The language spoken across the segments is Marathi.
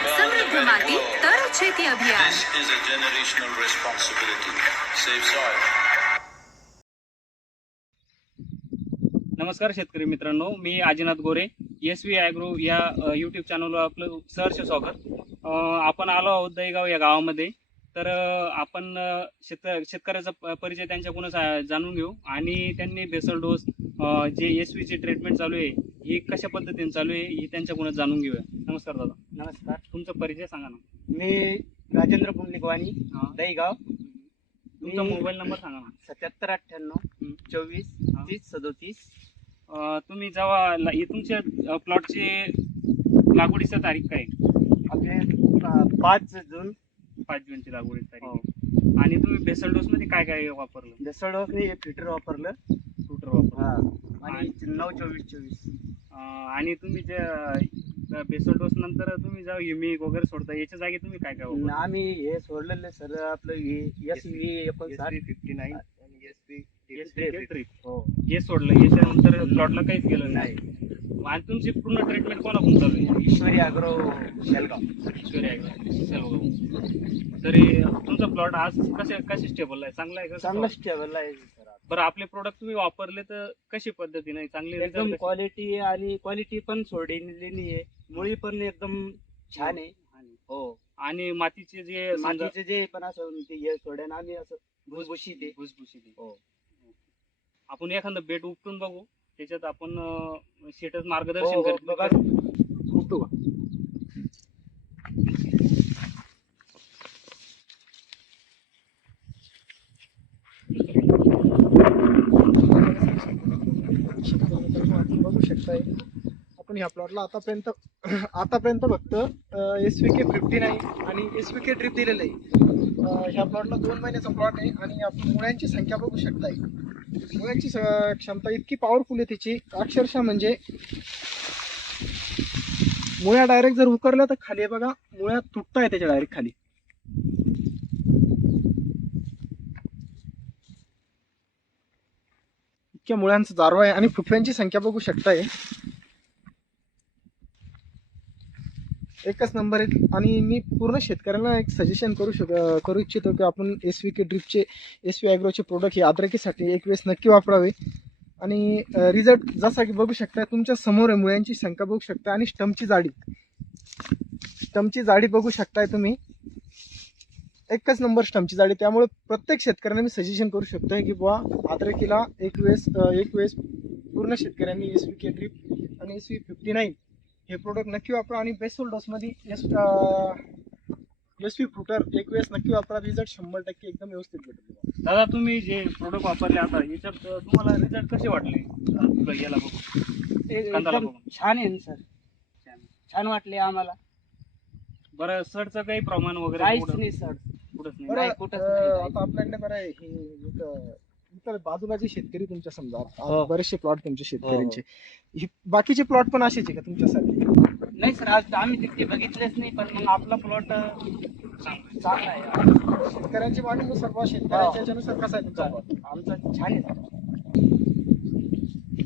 સમૃદ્ધ માટી તર છેતી અભિયાન This is a generational responsibility. Save soil. नमस्कार शेतकरी मित्रांनो मी Ajinath Gore S V agro या यूट्यूब चॅनलवर आपलं सहर्ष स्वागत अ, आपण आलो आहोत दहीगाव या गावामध्ये तर आपण शेत शेतकऱ्याचा परिचय त्यांच्याकडूनच जाणून घेऊ. आणि त्यांनी बेसल डोस जे एस ची ट्रीटमेंट चालू आहे ही कशा पद्धतीने चालू आहे ही त्यांच्याकडूनच जाणून घेऊया. नमस्कार दादा. नमस्कार. तुमचा परिचय सांगा ना. मी राजेंद्र पुंडलिकवाणी. दहीगाव. तुमचा मोबाईल नंबर सांगा ना. सत्याहत्तर अठ्ठ्याण्णव. चोवीस. तीस सदोतीस. तुम्ही जेव्हा ही तुमच्या प्लॉटची लागवडीचा तारीख काय आहे? आपले पाच जून पाच जूनची लागवडीची तारीख हो. आणि तुम्ही बेसल डोस मध्ये काय काय वापरलं? दसडवकने हे फिटर वापरलं. फ्रुटर वापरलं. हा. आणि नऊ चोवीस चोवीस. आणि तुम्ही जे बेसल डोस नंतर तुम्ही जेव्हा युमिक वगैरे सोडता याच्या जागी तुम्ही काय काय आम्ही हे सोडलेलं सर आपलं एस व्ही एकोणसाठ. फिफ्टी नाईन आणि एस पी हो. सोडलं याच्यानंतर प्लॉटला काहीच गेलं नाही. नाही. आणि तुमची पूर्ण ट्रीटमेंट कोणाकडून चालू आहे? ईश्वरी अग्रो शेलगाव. ईश्वरी आहे का? तरी तुमचा प्लॉट आज कसे कसे स्टेबल आहे? चांगला आहे का? चांगलं स्टेबल आहे. सर बरं आपले प्रोडक्ट तुम्ही वापरले तर कशी पद्धतीने? चांगली result एकदम कसे? क्वालिटी आणि क्वालिटी पण सोडलेली आहे. मुळी पण एकदम छान आहे. आणि- हो. आणि मातीचे जे समजा- मातीचे जे पण असं ते हे सोड्यानं आम्ही असं भुसभुशीत आहे. भुसभुशीत आहे. हो. आपण एखादं बेट उपटून बघू. त्याच्यात आपण शेटच मार्गदर्शन हो, हो, करतो बघा. का? आपण बघू शकताय. आपण ह्या प्लॉटला आतापर्यंत आतापर्यंत फक्त S V K fifty nine आणि एस व्ही के ड्रिप दिलेलं आहे. ह्या प्लॉटला दोन महिन्याचा प्लॉट आहे आणि आपण मुळ्यांची संख्या बघू शकताय. मुळ्यांची क्षमता इतकी पॉवरफुल आहे तिची. अक्षरशः म्हणजे मुळ्या डायरेक्ट जर उकरल्या तर खाली आहे बघा मुळ्या तुटताय त्याच्या डायरेक्ट खाली. इतक्या मुळ्यांचा जारवा आहे आणि फुटव्यांची संख्या बघू शकताय. एकच नंबर एक आणि मी पूर्ण शेतकऱ्यांना एक सजेशन करू शक करू इच्छितो की आपण एस व्ही के ड्रिपचे एस व्ही ॲग्रोचे प्रोडक्ट हे अद्रकीसाठी एक वेळेस नक्की वापरावे. आणि रिझल्ट जसा की बघू शकता तुमच्यासमोर मुळ्यांची संख्या बघू शकता आणि स्टमची जाडी. स्टमची जाडी बघू शकताय तुम्ही. एकच नंबर स्टमची जाडी. त्यामुळे प्रत्येक शेतकऱ्यांना मी सजेशन करू शकतो की बुवा अद्रकीला एक वेळेस एक वेळेस पूर्ण शेतकऱ्यांनी एस व्ही के ड्रिप आणि एस व्ही फिफ्टी नाईन हे प्रोडक्ट नक्की वापरा आणि बेसोल डोसमध्ये एस एस व्ही फ्रुटर एक वेळेस नक्की वापरा. रिझल्ट शंभर टक्के एकदम व्यवस्थित भेटेल तुम्हाला. दादा तुम्ही जे प्रोडक्ट वापरले आता याच्यात तुम्हाला रिझल्ट कसे वाटले? अं, याला बघून कांदाला एकदम बघून. छान आहे ना सर. छान वाटले आम्हाला. बरं सडचं काही प्रमाण वगैरे काहीच कुठं- नाही सर. कुठंच नाही. बरं, नाही, कुठंच. आता आपल्याकडे बरं आहे हे इथं- इथं बाजूला जे शेतकरी तुमच्या समजा हो. बरेचसे प्लॉट तुमचे शेतकऱ्यांचे ही बाकीचे प्लॉट पण असेच आहे का तुमच्यासाठी नाही सर आज आम्ही तिथे बघितलेच नाही पण मग आपला प्लॉट चांगला आहे शेतकऱ्यांची मागणीनुसार बा शेतकऱ्यांच्या याच्यानुसार कसा आहे तुमचा plot? आमचा छान आहे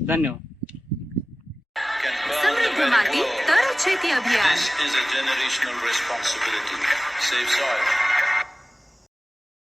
धन्यवाद Can burn the સમૃદ્ધ very માટી world. તર છેતી અભિયાન This is a generational responsibility. Save soil.